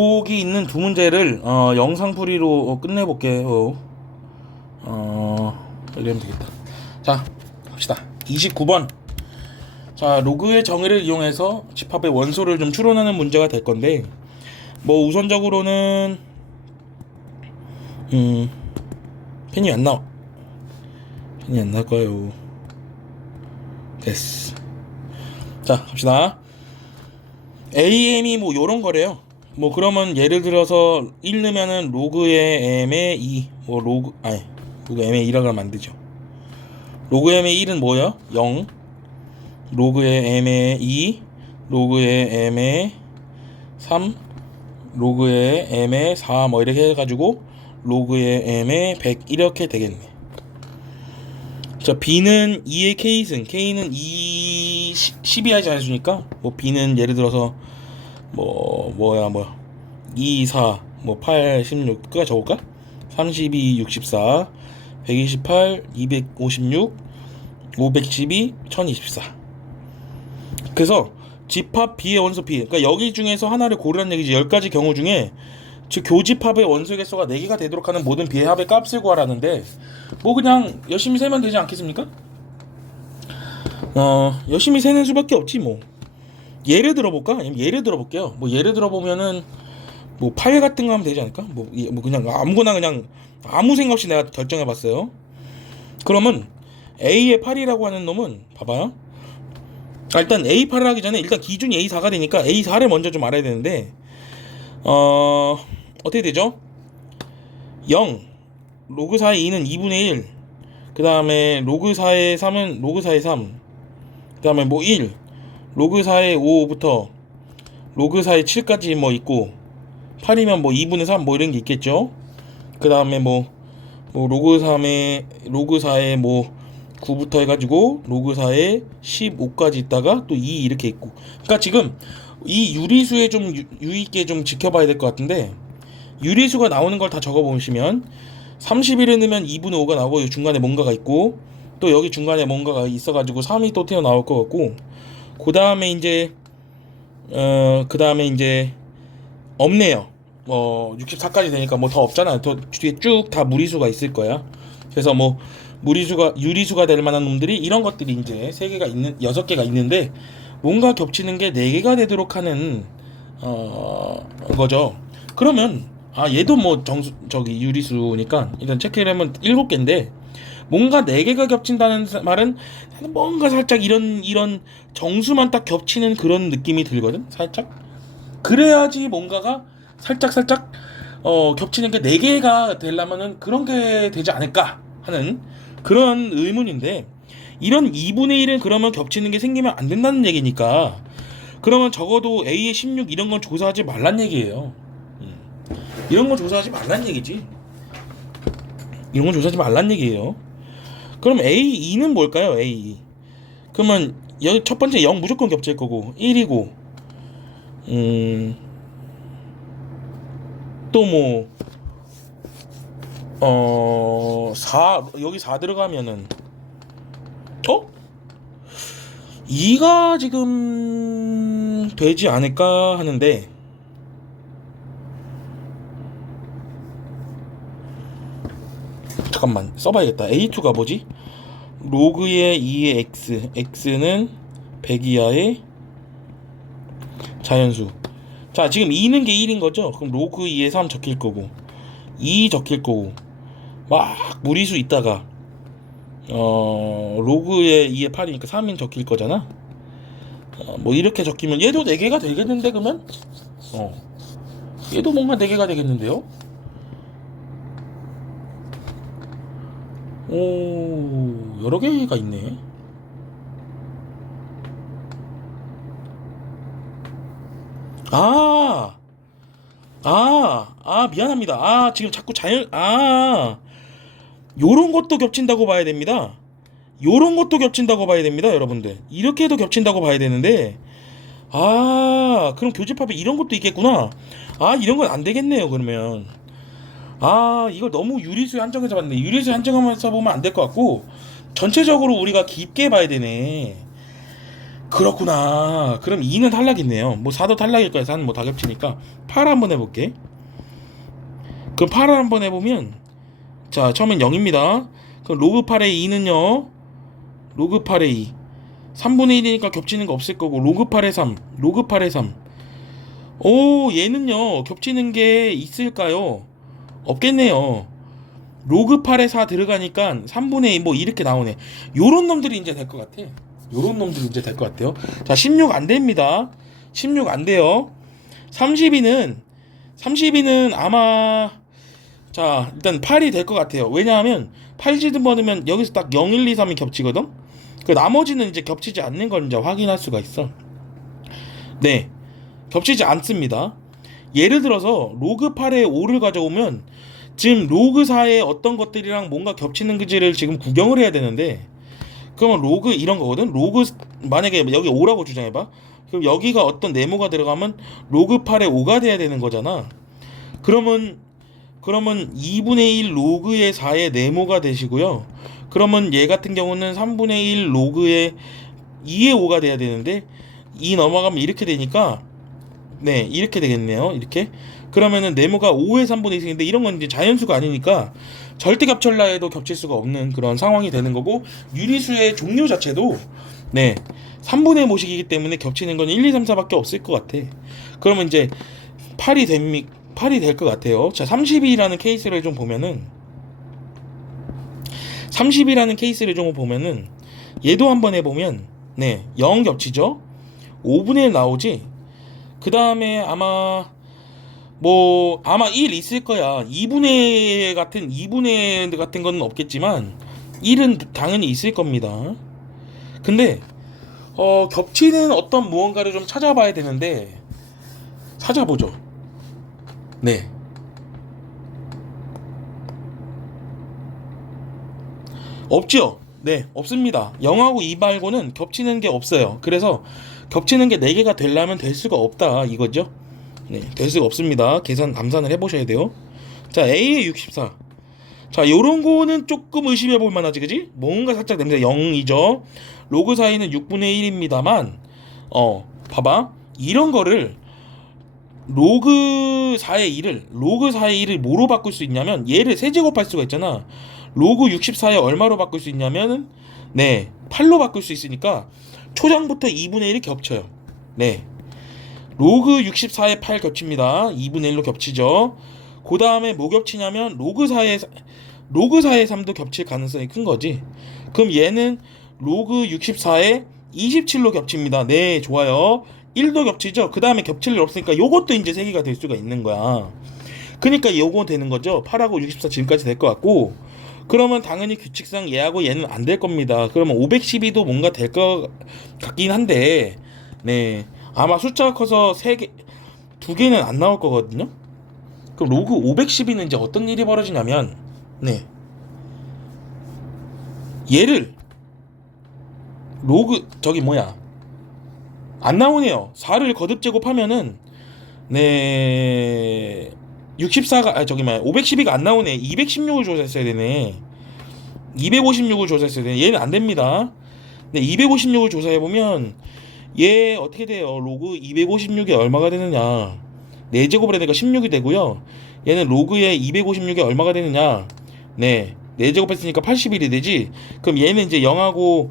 여기 있는 두 문제를 영상풀이로 끝내볼게요. 이러면 되겠다. 자, 갑시다. 29번. 자, 로그의 정의를 이용해서 집합의 원소를 좀 추론하는 문제가 될 건데, 뭐 우선적으로는 펜이 안 나와. 펜이 안 나올 거예요. 됐어. 자, 갑시다. AM이 뭐 요런 거래요. 뭐 그러면 예를 들어서 1 넣으면은 로그의 m의 2, 뭐 로그 m의 2라고 하면 안 되죠. 로그 m의 1은 뭐예요? 0. 로그의 m의 2, 로그의 m의 3, 로그의 m의 4, 뭐 이렇게 해가지고 로그의 m의 100 이렇게 되겠네. 자, b는 2의 k승, k는 2 12 하지 않으니까 뭐 b는 예를 들어서 뭐 2, 4, 뭐 8, 16 그가 적을까? 32, 64, 128, 256, 512, 1024. 그래서 집합 B의 원소 B, 그러니까 여기 중에서 하나를 고르라는 얘기지. 10가지 경우 중에 즉 교집합의 원소 개수가 4개가 되도록 하는 모든 B의 합의 값을 구하라는데, 뭐 그냥 열심히 세면 되지 않겠습니까? 열심히 세는 수밖에 없지 뭐. 예를 들어볼까? 예를 들어볼게요. 뭐 예를 들어보면은 뭐 8 같은 거 하면 되지 않을까? 뭐 그냥 아무거나 그냥 아무 생각 없이 내가 결정해봤어요. 그러면 A의 8이라고 하는 놈은 봐봐요. 일단 A8을 하기 전에 일단 기준이 A4가 되니까 A4를 먼저 좀 알아야 되는데, 어떻게 되죠? 0 로그 4의 2는 2분의 1, 그 다음에 로그 4의 3은 로그 4의 3, 그 다음에 뭐 1 로그 4의 5부터 로그 4의 7까지 뭐 있고, 8이면 뭐 2분의 3 뭐 이런 게 있겠죠. 그 다음에 뭐 로그 4의 뭐 9부터 해가지고 로그 4의 15까지 있다가 또 2 이렇게 있고. 그러니까 지금 이 유리수에 좀 유의있게 좀 지켜봐야 될 것 같은데, 유리수가 나오는 걸 다 적어보시면 31을 넣으면 2분의 5가 나오고 중간에 뭔가가 있고, 또 여기 중간에 뭔가가 있어가지고 3이 또 튀어나올 것 같고, 그 다음에 이제 없네요. 64까지 되니까 뭐 더 없잖아요. 더 뒤에 쭉 다 무리수가 있을 거야. 그래서 뭐 유리수가 될 만한 놈들이 이런 것들이 이제 3개가 있는 6개가 있는데, 뭔가 겹치는 게 4개가 되도록 하는 거죠. 그러면 얘도 뭐 유리수니까 일단 체크를 하면 7개인데, 뭔가 4개가 겹친다는 말은 뭔가 살짝 이런 정수만 딱 겹치는 그런 느낌이 들거든. 살짝 그래야지 뭔가가 살짝 겹치는 게 4개가 되려면은 그런 게 되지 않을까 하는 그런 의문인데, 이런 2분의 1은 그러면 겹치는 게 생기면 안 된다는 얘기니까, 그러면 적어도 A의 16 이런 건 조사하지 말란 얘기예요. 이런 건 조사하지 말란 얘기지. 이런 건 조사하지 말란 얘기예요. 그럼 A2는 뭘까요? A2. 그러면 여기 첫 번째 0 무조건 겹칠 거고, 1이고, 또 뭐 4 여기 4 들어가면은 2가 지금 되지 않을까 하는데, 잠깐만 써봐야겠다. A2가 뭐지? 로그의 2의 x는 100 이하의 자연수. 자, 지금 2는 게 1인 거죠? 그럼 로그 2의 3 적힐 거고, 2 적힐 거고, 막 무리수 있다가 로그의 2의 8이니까 3인 적힐 거잖아. 뭐 이렇게 적히면 얘도 4개가 되겠는데, 그러면 얘도 뭔가 4개가 되겠는데요. 오, 여러 개가 있네. 미안합니다. 지금 자꾸 요런 것도 겹친다고 봐야 됩니다. 요런 것도 겹친다고 봐야 됩니다, 여러분들. 이렇게 해도 겹친다고 봐야 되는데, 그럼 교집합에 이런 것도 있겠구나. 이런 건 안 되겠네요, 그러면. 이걸 너무 유리수에 한정해서 봤는데, 유리수에 한정하면서 보면 안 될 것 같고, 전체적으로 우리가 깊게 봐야 되네. 그렇구나. 그럼 2는 탈락이네요. 뭐 4도 탈락일 거야. 4는 뭐 다 겹치니까. 8 한번 해볼게. 그럼 8을 한번 해보면, 자, 처음엔 0입니다. 그럼 로그 8의 2는요, 로그 8의 2. 3분의 1이니까 겹치는 거 없을 거고, 로그 8의 3, 로그 8의 3. 오, 얘는요, 겹치는 게 있을까요? 없겠네요. 로그 8에 4 들어가니까 3분의 2 뭐 이렇게 나오네. 요런 놈들이 이제 될 것 같아. 요런 놈들이 이제 될 것 같아요. 자, 16 안 됩니다. 16 안 돼요. 32는 아마, 자, 일단 8이 될 것 같아요. 왜냐하면 8지든 번으면 여기서 딱 0, 1, 2, 3이 겹치거든? 그 나머지는 이제 겹치지 않는 걸 이제 확인할 수가 있어. 네. 겹치지 않습니다. 예를 들어서 로그 8에 5를 가져오면 지금 로그 4에 어떤 것들이랑 뭔가 겹치는 그지를 지금 구경을 해야 되는데, 그러면 로그 이런 거거든. 로그 만약에 여기 5라고 주장해봐. 그럼 여기가 어떤 네모가 들어가면 로그 8에 5가 돼야 되는 거잖아. 그러면 2분의 1 로그의 4의 네모가 되시고요. 그러면 얘 같은 경우는 3분의 1 로그의 2의 5가 돼야 되는데 2 넘어가면 이렇게 되니까, 네, 이렇게 되겠네요. 이렇게. 그러면은 네모가 5의 3분의 2인데 이런 건 이제 자연수가 아니니까 절대 겹쳐라 해도 겹칠 수가 없는 그런 상황이 되는 거고, 유리수의 종류 자체도, 네, 3분의 모식이기 때문에 겹치는 건 1, 2, 3, 4밖에 없을 것 같아. 그러면 이제 8이 될 것 같아요. 자, 32라는 케이스를 좀 보면은, 30이라는 케이스를 좀 보면은 얘도 한번 해보면, 네, 0 겹치죠. 5분의 1 나오지. 그 다음에 아마 1 있을 거야. 2분의 같은 건 없겠지만 1은 당연히 있을 겁니다. 근데 겹치는 어떤 무언가를 좀 찾아봐야 되는데, 찾아보죠. 네. 없죠? 네, 없습니다. 0하고 2 말고는 겹치는 게 없어요. 그래서 겹치는 게 4개가 되려면 될 수가 없다 이거죠. 네, 될 수가 없습니다. 암산을 해보셔야 돼요. 자, A의 64. 자, 요런 거는 조금 의심해 볼 만하지, 그지? 뭔가 살짝 냄새 0이죠. 로그 사이는 6분의 1입니다만, 봐봐. 이런 거를 로그 4의 1을 뭐로 바꿀 수 있냐면, 얘를 세제곱할 수가 있잖아. 로그 64에 얼마로 바꿀 수 있냐면은, 네, 8로 바꿀 수 있으니까 초장부터 2분의 1이 겹쳐요. 네. 로그 64에 8 겹칩니다. 2분의 1로 겹치죠. 그 다음에 뭐 겹치냐면 로그 4에 3도 겹칠 가능성이 큰 거지. 그럼 얘는 로그 64에 27로 겹칩니다. 네, 좋아요. 1도 겹치죠. 그 다음에 겹칠 일 없으니까 요것도 이제 3개가 될 수가 있는 거야. 그러니까 요거 되는 거죠. 8하고 64 지금까지 될 것 같고, 그러면 당연히 규칙상 얘하고 얘는 안 될 겁니다. 그러면 512도 뭔가 될 것 같긴 한데, 네, 아마 숫자가 커서 2개는 안 나올 거거든요. 그럼 로그 512는 이제 어떤 일이 벌어지냐면, 네, 얘를 로그 안 나오네요. 4를 거듭 제곱하면은, 네, 512가 안 나오네. 216을 조사했어야 되네. 256을 조사했어야 되네. 얘는 안 됩니다. 네, 256을 조사해보면 얘 어떻게 돼요? 로그 256이 얼마가 되느냐? 4제곱을 하니까 16이 되고요. 얘는 로그에 256이 얼마가 되느냐? 네, 4제곱 했으니까 81이 되지. 그럼 얘는 이제 0하고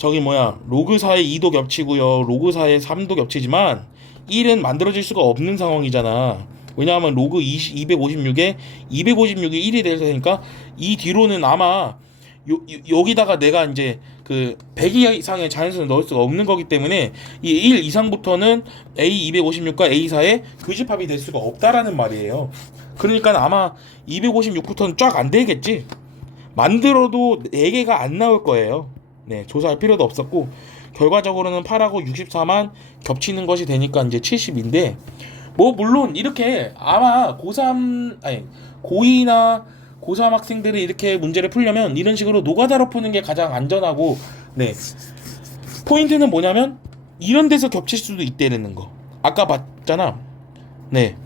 로그 4에 2도 겹치고요, 로그 4에 3도 겹치지만 1은 만들어질 수가 없는 상황이잖아. 왜냐하면 로그 256에 256이 1이 될 테니까 이 뒤로는 아마 여기다가 내가 이제 그 100 이상의 자연수를 넣을 수가 없는 거기 때문에 이 1 이상부터는 A256과 A4의 교집합이 될 수가 없다라는 말이에요. 그러니까 아마 256부터는 쫙 안 되겠지. 만들어도 4개가 안 나올 거예요. 네, 조사할 필요도 없었고, 결과적으로는 8하고 64만 겹치는 것이 되니까 이제 70인데, 뭐 물론 이렇게 아마 고2나 고3 학생들이 이렇게 문제를 풀려면 이런 식으로 노가다로 푸는 게 가장 안전하고, 네, 포인트는 뭐냐면 이런 데서 겹칠 수도 있다는 거. 아까 봤잖아. 네,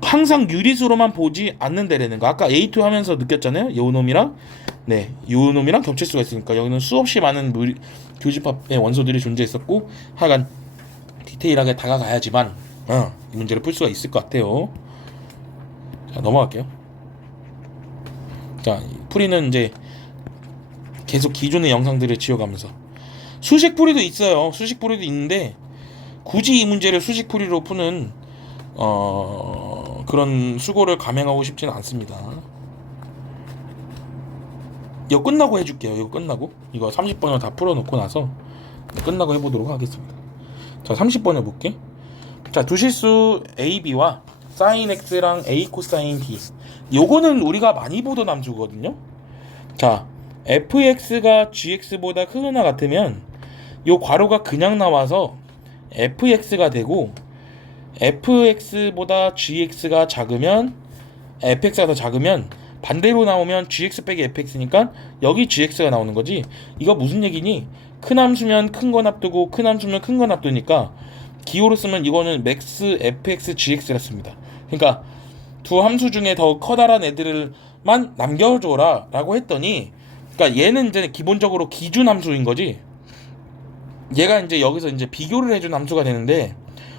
항상 유리수로만 보지 않는다라는 거. 아까 A2 하면서 느꼈잖아요. 요 놈이랑, 네, 요 놈이랑 겹칠 수가 있으니까 여기는 수없이 많은 교집합의 원소들이 존재했었고 하여간 디테일하게 다가가야지만 이 문제를 풀 수가 있을 것 같아요. 자, 넘어갈게요. 자, 풀이는 이제 계속 기존의 영상들을 지워가면서 수식풀이도 있어요. 수식풀이도 있는데 굳이 이 문제를 수식풀이로 푸는 그런 수고를 감행하고 싶지는 않습니다. 이거 끝나고 해줄게요. 이거 끝나고 이거 30번을 다 풀어놓고 나서 끝나고 해보도록 하겠습니다. 자, 30번 해볼게. 자, 두 실수 AB와 sin X랑 A 코사인 B, 요거는 우리가 많이 보던 함수거든요. 자, fx가 gx보다 크거나 같으면 요 괄호가 그냥 나와서 fx가 되고, fx보다 gx가 작으면 fx가 더 작으면 반대로 나오면 gx 빼기 fx니까 여기 gx가 나오는 거지. 이거 무슨 얘기니? 큰 함수면 큰 거 납두고 큰 함수면 큰 거 납두니까 기호로 쓰면 이거는 max fx gx라 씁니다. 그러니까 두 함수 중에 더 커다란 애들만 남겨줘라 라고 했더니, 그러니까 얘는 이제 기본적으로 기준 함수인 거지. 얘가 이제 여기서 이제 비교를 해준 함수가 되는데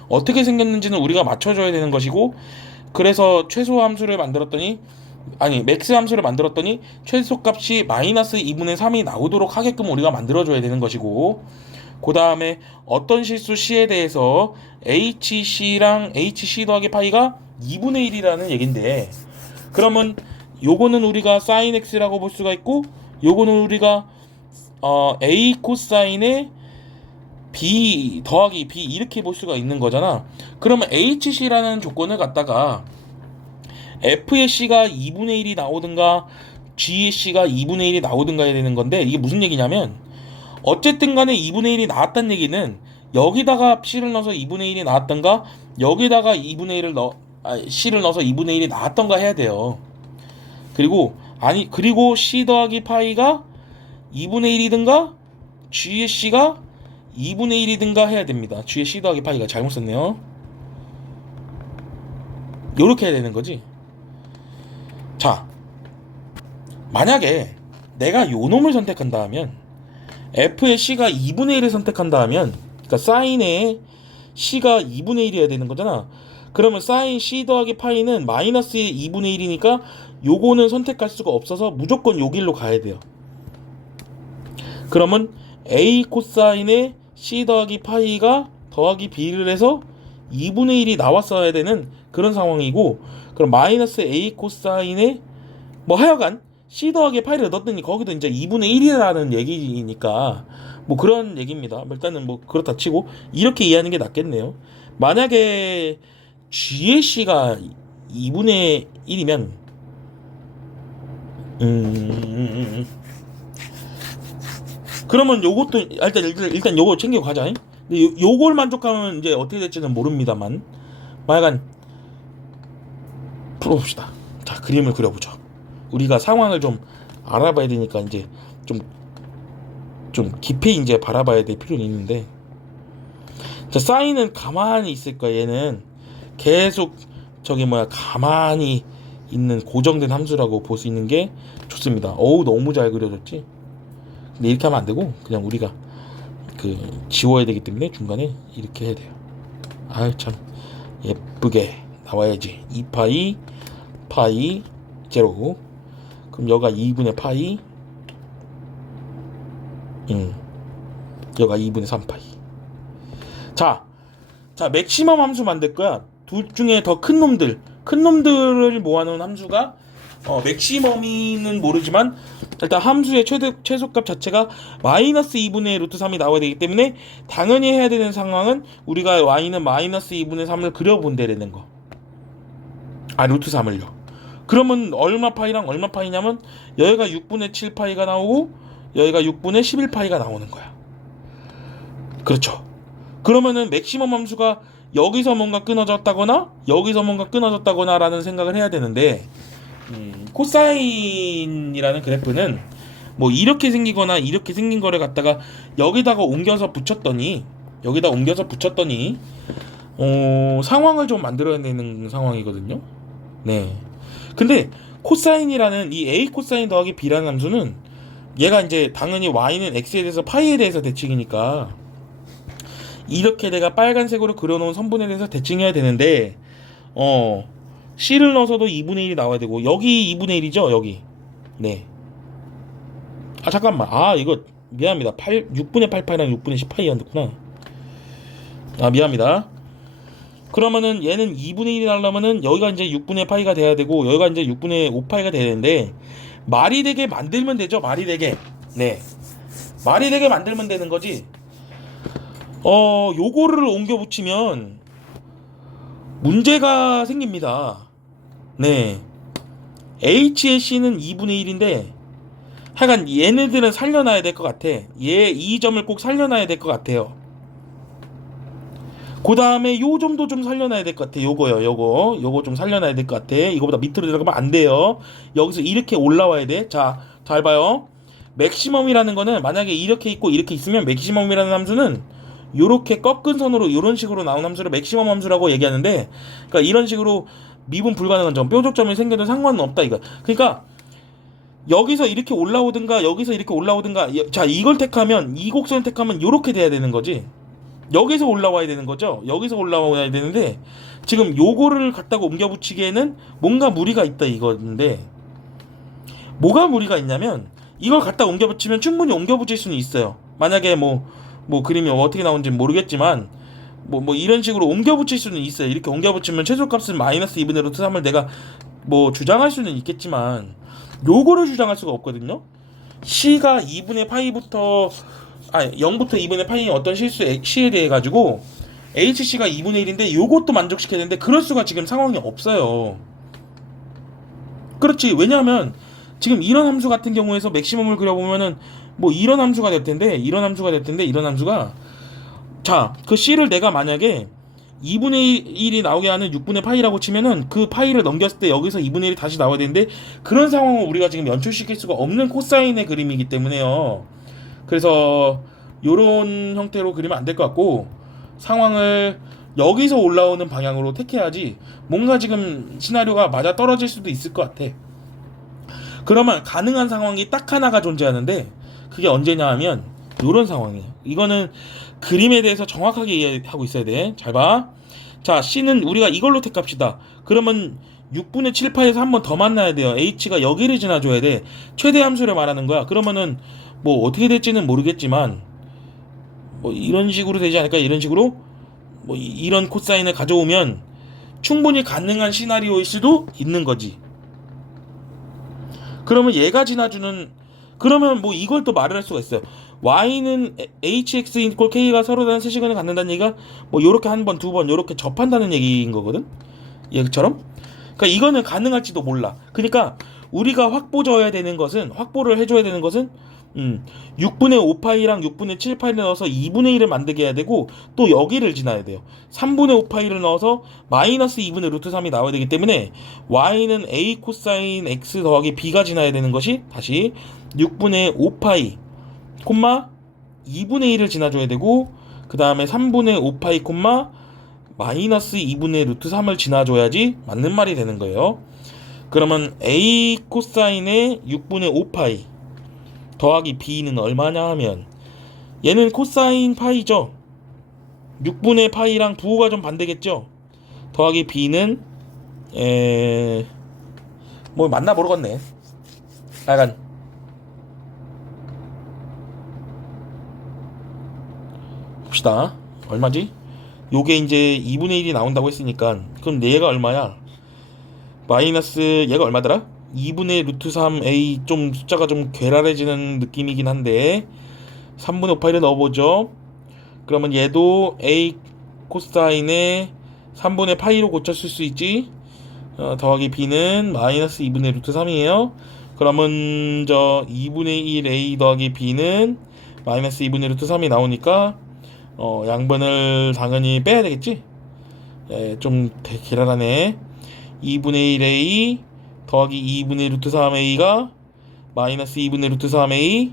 어떻게 생겼는지는 우리가 맞춰줘야 되는 것이고, 그래서 최소 함수를 만들었더니, 아니 맥스 함수를 만들었더니 최소값이 마이너스 2분의 3이 나오도록 하게끔 우리가 만들어줘야 되는 것이고, 그 다음에 어떤 실수 C에 대해서 HC랑 HC 더하기 파이가 2분의 1이라는 얘긴데, 그러면 요거는 우리가 sin X라고 볼 수가 있고, 요거는 우리가 A 코사인의 B 더하기 B 이렇게 볼 수가 있는 거잖아. 그러면 HC라는 조건을 갖다가 F의 C가 2분의 1이 나오든가 G의 C가 2분의 1이 나오든가 해야 되는 건데, 이게 무슨 얘기냐면 어쨌든 간에 2분의 1이 나왔다는 얘기는 여기다가 C를 넣어서 2분의 1이 나왔던가 여기다가 2분의 1을 C를 넣어서 2분의 1이 나왔던가 해야 돼요. 그리고 C 더하기 파이가 2분의 1이든가 G의 C가 2분의 1이든가 해야 됩니다. G의 C 더하기 파이가 잘못 썼네요. 요렇게 해야 되는 거지. 자, 만약에 내가 요 놈을 선택한다 하면, F의 C가 2분의 1을 선택한다 하면, 그러니까 사인의 C가 2분의 1이어야 되는 거잖아. 그러면 사인 C 더하기 파이는 마이너스 2분의 1이니까 요거는 선택할 수가 없어서 무조건 요 길로 가야 돼요. 그러면 A 코사인의 C 더하기 파이가 더하기 B를 해서 2분의 1이 나왔어야 되는 그런 상황이고, 그럼 마이너스 A 코사인의 뭐 하여간 C 더하기 파이를 넣었더니 거기도 이제 2분의 1이라는 얘기니까 뭐 그런 얘기입니다. 일단은 뭐 그렇다 치고 이렇게 이해하는 게 낫겠네요. 만약에 G의 C가 2분의 1이면 그러면 요것도 일단 요거 챙겨 가자. 근데 요걸 만족하면 이제 어떻게 될지는 모릅니다만, 만약간 풀어봅시다. 자, 그림을 그려보죠. 우리가 상황을 좀 알아봐야 되니까 이제 좀 깊이 이제 바라봐야 될 필요는 있는데, 자, 사인은 가만히 있을 거야. 얘는 계속 가만히 있는 고정된 함수라고 볼 수 있는 게 좋습니다. 어우, 너무 잘 그려졌지. 근데 이렇게 하면 안 되고 그냥 우리가 지워야 되기 때문에 중간에 이렇게 해야 돼요. 아유, 참 예쁘게 나와야지. 2파이 파이 제로. 그럼 여가 2분의 파이, 여가 2분의 3파이. 자, 맥시멈 함수 만들 거야. 둘 중에 더 큰 놈들을 모아놓은 함수가 맥시멈이는 모르지만 일단 함수의 최소값 자체가 마이너스 2분의 루트 3이 나와야 되기 때문에 당연히 해야 되는 상황은 우리가 y는 마이너스 2분의 3을 그려본다라는 거. 루트 3을요. 그러면 얼마 파이랑 얼마 파이냐면 여기가 6분의 7 파이가 나오고 여기가 6분의 11 파이가 나오는 거야. 그렇죠. 그러면은 맥시멈 함수가 여기서 뭔가 끊어졌다거나 여기서 뭔가 끊어졌다거나 라는 생각을 해야 되는데, 코사인이라는 그래프는 뭐 이렇게 생기거나 이렇게 생긴 거를 갖다가 여기다가 옮겨서 붙였더니 상황을 좀 만들어야 되는 상황이거든요. 네. 근데 코사인이라는 이 A 코사인 더하기 B라는 함수는 얘가 이제 당연히 y는 x에 대해서 파이에 대해서 대칭이니까 이렇게 내가 빨간색으로 그려놓은 선분에 대해서 대칭해야 되는데 c를 넣어서도 2분의 1이 나와야 되고 여기 2분의 1이죠 여기. 네. 아 잠깐만 이거 미안합니다. 6분의 8파이랑 6분의 10파이였구나. 아 미안합니다. 그러면은 얘는 2분의 1이 나려면은 여기가 이제 6분의 파이가 돼야 되고 여기가 이제 6분의 5파이가 돼야 되는데 말이 되게 만들면 되죠. 말이 되게. 네. 말이 되게 만들면 되는 거지. 요거를 옮겨 붙이면 문제가 생깁니다. 네. H의 C는 2분의 1인데 하여간 얘네들은 살려놔야 될 것 같아. 얘 이 점을 꼭 살려놔야 될 것 같아요. 그 다음에 요 점도 좀 살려놔야 될 것 같아. 요거요. 요거 좀 살려놔야 될 것 같아. 이거보다 밑으로 들어가면 안 돼요. 여기서 이렇게 올라와야 돼. 자, 잘 봐요. 맥시멈이라는 거는 만약에 이렇게 있고 이렇게 있으면 맥시멈이라는 함수는 요렇게 꺾은 선으로 요런 식으로 나온 함수를 맥시멈 함수라고 얘기하는데, 그러니까 이런 식으로 미분 불가능한 점, 뾰족점이 생겨도 상관은 없다 이거. 그러니까 여기서 이렇게 올라오든가 여기서 이렇게 올라오든가, 자 이걸 택하면 이 곡선을 택하면 요렇게 돼야 되는 거지. 여기서 올라와야 되는 거죠. 여기서 올라와야 되는데 지금 요거를 갖다가 옮겨 붙이기에는 뭔가 무리가 있다 이건데, 뭐가 무리가 있냐면 이걸 갖다 옮겨 붙이면 충분히 옮겨 붙일 수는 있어요. 만약에 뭐 그림이 어떻게 나오는지 모르겠지만 뭐 이런 식으로 옮겨 붙일 수는 있어요. 이렇게 옮겨 붙이면 최소값은 마이너스 2분의 루트 3을 내가 뭐 주장할 수는 있겠지만 요거를 주장할 수가 없거든요. C가 2분의 파이부터 0부터 2분의 파이의 어떤 실수 C에 대해 가지고 HC가 2분의 1인데 요것도 만족시켜야 되는데 그럴 수가 지금 상황이 없어요. 그렇지. 왜냐하면 지금 이런 함수 같은 경우에서 맥시멈을 그려보면은 뭐 이런 함수가 될 텐데 이런 함수가 자, 그 C를 내가 만약에 2분의 1이 나오게 하는 6분의 파이라고 치면은 그 파이를 넘겼을 때 여기서 2분의 1이 다시 나와야 되는데 그런 상황을 우리가 지금 연출시킬 수가 없는 코사인의 그림이기 때문에요. 그래서 요런 형태로 그리면 안 될 것 같고 상황을 여기서 올라오는 방향으로 택해야지 뭔가 지금 시나리오가 맞아 떨어질 수도 있을 것 같아. 그러면 가능한 상황이 딱 하나가 존재하는데 그게 언제냐 하면 요런 상황이에요. 이거는 그림에 대해서 정확하게 이해하고 있어야 돼. 잘 봐. 자, C는 우리가 이걸로 택합시다. 그러면 6분의 7파에서 한 번 더 만나야 돼요. H가 여기를 지나줘야 돼. 최대 함수를 말하는 거야. 그러면은 뭐 어떻게 될지는 모르겠지만 뭐 이런 식으로 되지 않을까? 이런 식으로 뭐 이런 코사인을 가져오면 충분히 가능한 시나리오일 수도 있는 거지. 그러면 얘가 지나주는, 그러면 뭐 이걸 또 말을 할 수가 있어요. y는 hx 이퀄 k가 서로 다른 세시간을 갖는다는 얘기가 뭐 요렇게 한 번, 두 번 요렇게 접한다는 얘기인 거거든. 얘처럼. 그러니까 이거는 가능할지도 몰라. 그러니까 우리가 확보를 해줘야 되는 것은 6분의 5파이랑 6분의 7파이를 넣어서 2분의 1을 만들게 해야 되고 또 여기를 지나야 돼요. 3분의 5파이를 넣어서 마이너스 2분의 루트 3이 나와야 되기 때문에 y는 a 코사인 x 더하기 b가 지나야 되는 것이 다시 6분의 5파이 콤마 2분의 1을 지나줘야 되고 그 다음에 3분의 5파이 콤마 마이너스 2분의 루트 3을 지나줘야지 맞는 말이 되는 거예요. 그러면 a 코사인의 6분의 5파이 더하기 b는 얼마냐 하면 얘는 코사인 파이죠. 6분의 파이랑 부호가 좀 반대겠죠. 더하기 b는 뭐 맞나 모르겠네. 약간 봅시다. 얼마지? 요게 이제 2분의 1이 나온다고 했으니까 그럼 얘가 얼마야? 마이너스 얘가 얼마더라? 2분의 루트 3a 좀 숫자가 좀 괴랄해지는 느낌이긴 한데 3분의 5파이를 넣어보죠. 그러면 얘도 a 코사인에 3분의 파이로 고쳤을 수 있지. 더하기 b는 마이너스 2분의 루트 3이에요. 그러면 저 2분의 1 a 더하기 b는 마이너스 2분의 루트 3이 나오니까 양변을 당연히 빼야 되겠지. 좀 계란하네. 2분의 1a 더하기 2분의 루트 3a가 마이너스 2분의 루트 3a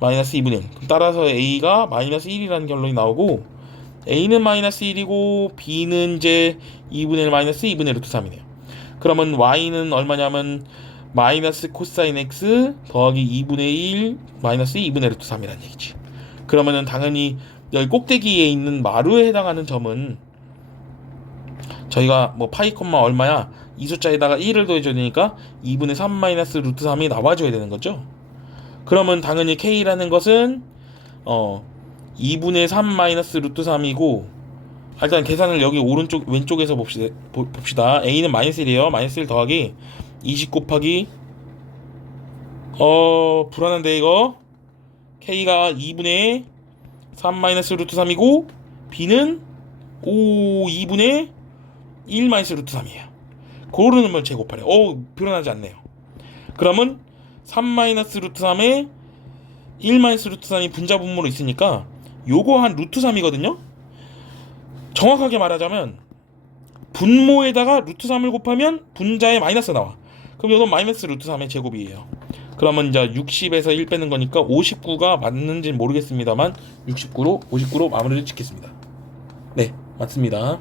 마이너스 2분의 1. 그럼 따라서 a가 마이너스 1이라는 결론이 나오고 a는 마이너스 1이고 b는 이제 2분의 1 마이너스 2분의 루트 3이네요. 그러면 y는 얼마냐면 마이너스 코사인 x 더하기 2분의 1 마이너스 2분의 루트 3이라는 얘기지. 그러면은 당연히 여기 꼭대기에 있는 마루에 해당하는 점은 저희가 뭐 파이 콤마 얼마야 이 숫자에다가 1을 더해줘야 되니까 2분의 3 마이너스 루트 3이 나와줘야 되는 거죠. 그러면 당연히 k라는 것은 2분의 3 마이너스 루트 3이고, 일단 계산을 여기 오른쪽 왼쪽에서 봅시다. a는 마이너스 1이에요. 마이너스 1 더하기 20 곱하기 불안한데 이거 k가 2분의 3 마이너스 루트 3이고 b는 2분의 1 마이너스 루트 3이에요. 고르는 걸 제곱하래. 불안하지 않네요. 그러면 3 마이너스 루트 3에 1 마이너스 루트 3이 분자 분모로 있으니까 요거 한 루트 3이거든요. 정확하게 말하자면 분모에다가 루트 3을 곱하면 분자에 마이너스 나와. 그럼 이건 마이너스 루트 3의 제곱이에요. 그러면 이제 60에서 1 빼는 거니까 59가 맞는지는 모르겠습니다만 59로 마무리를 짓겠습니다. 네, 맞습니다.